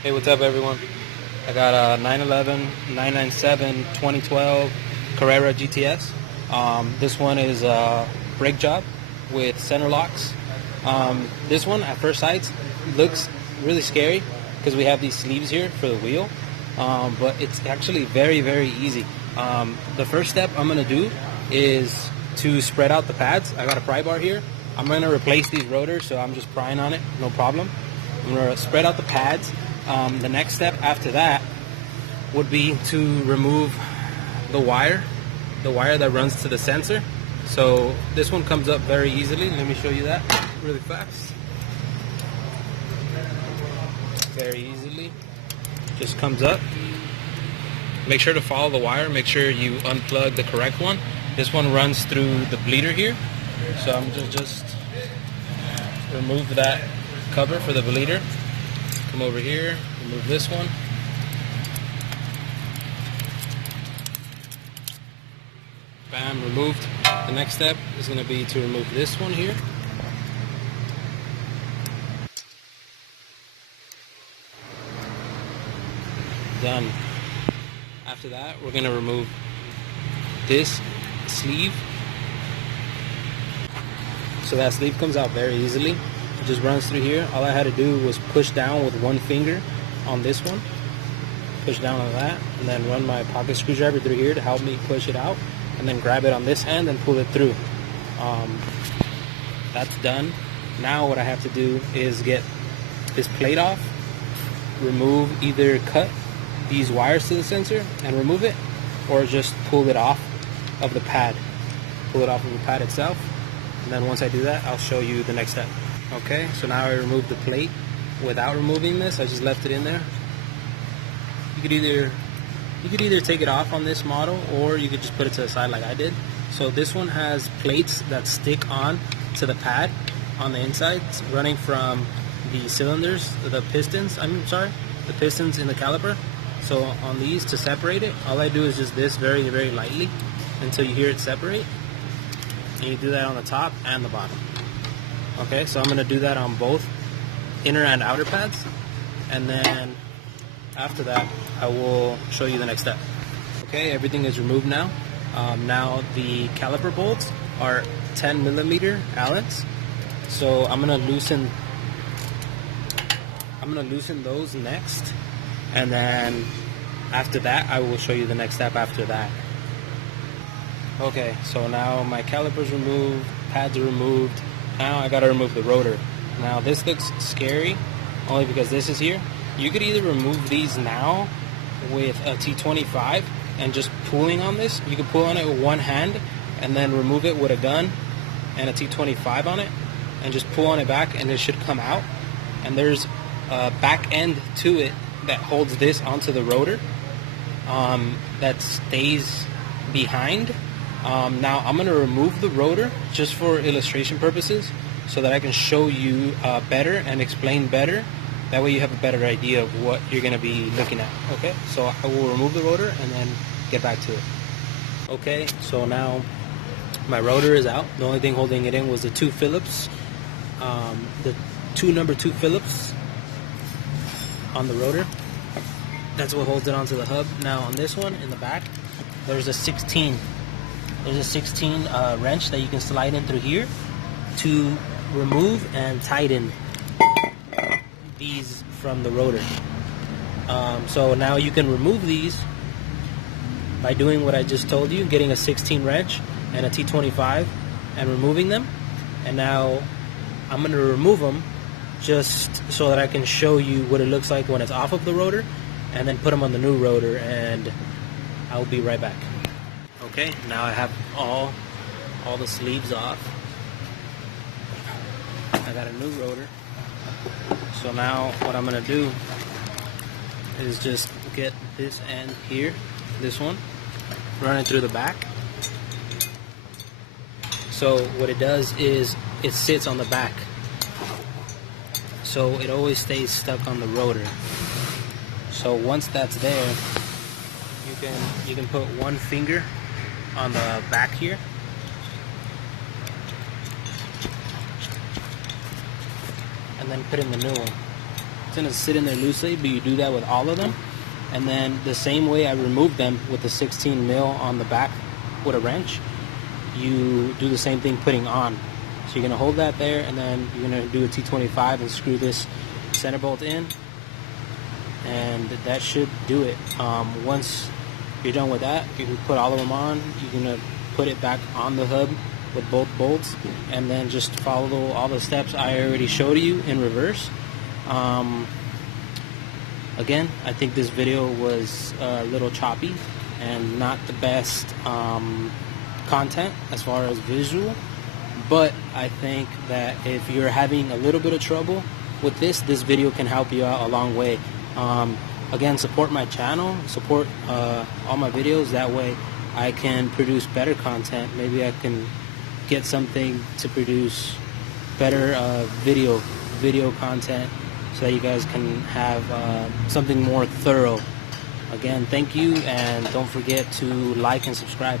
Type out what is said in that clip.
Hey, what's up, everyone? I got a 911, 997, 2012 Carrera GTS. This one is a brake job with center locks. This one, at first sight, looks really scary because we have these sleeves here for the wheel, but it's actually very, very easy. The first step I'm going to do is to spread out the pads. I got a pry bar here. I'm going to replace these rotors, so I'm just prying on it, no problem. I'm going to spread out the pads. The next step after that would be to remove the wire that runs to the sensor. So this one comes up very easily. Let me show you that really fast. Very easily, just comes up. Make sure to follow the wire. Make sure you unplug the correct one. This one runs through the bleeder here. So I'm just remove that cover for the bleeder. Come over here, remove this one. Bam, removed. The next step is going to be to remove this one here. Done. After that, we're going to remove this sleeve. So that sleeve comes out very easily. It just runs through here. All I had to do was push down with one finger on this one. Push down on that, and then run my pocket screwdriver through here to help me push it out, and then grab it on this hand and pull it through. That's done. Now what I have to do is get this plate off, cut these wires to the sensor and remove it, or just pull it off of the pad. Pull it off of the pad itself, and then once I do that, I'll show you the next step. Okay, so now I removed the plate without removing this. I just left it in there. You could either take it off on this model, or you could just put it to the side like I did. So this one has plates that stick on to the pad on the inside, running from the cylinders, the pistons in the caliper. So on these, to separate it, all I do is just this very, very lightly until you hear it separate. And you do that on the top and the bottom. Okay, so I'm going to do that on both inner and outer pads, and then after that I will show you the next step. Okay, everything is removed now. Now the caliper bolts are 10 millimeter Allens, so I'm going to loosen those next, and then after that I will show you the next step after that. Okay, so now my caliper's removed, pads are removed. Now I gotta remove the rotor. Now this looks scary only because this is here. You could either remove these now with a T25 and just pulling on this. You could pull on it with one hand and then remove it with a gun and a T25 on it and just pull on it back, and it should come out. And there's a back end to it that holds this onto the rotor that stays behind. Now I'm going to remove the rotor just for illustration purposes so that I can show you better and explain better. That way you have a better idea of what you're going to be looking at. Okay, so I will remove the rotor and then get back to it. Okay, so now my rotor is out. The only thing holding it in was the two Phillips, number 2 Phillips on the rotor. That's what holds it onto the hub. Now on this one in the back, there's a 16 wrench that you can slide in through here to remove and tighten these from the rotor. So now you can remove these by doing what I just told you, getting a 16 wrench and a T25 and removing them. And now I'm going to remove them just so that I can show you what it looks like when it's off of the rotor, and then put them on the new rotor, and I'll be right back. Okay, now I have all the sleeves off. I got a new rotor. So now what I'm going to do is just get this end here, this one, run it through the back. So what it does is it sits on the back. So it always stays stuck on the rotor. So once that's there, you can put one finger on the back here, and then put in the new one. It's gonna sit in there loosely, but you do that with all of them. And then the same way I removed them with the 16 mil on the back with a wrench, you do the same thing putting on. So you're gonna hold that there, and then you're gonna do a T25 and screw this center bolt in, and that should do it. Once you're done with that, you can put all of them on. You're gonna put it back on the hub with both bolts, and then just follow all the steps I already showed you in reverse. Again, I think this video was a little choppy and not the best content as far as visual, but I think that if you're having a little bit of trouble with this video can help you out a long way. Again, support my channel, support all my videos. That way I can produce better content. Maybe I can get something to produce better video content, so that you guys can have something more thorough. Again, thank you, and don't forget to like and subscribe.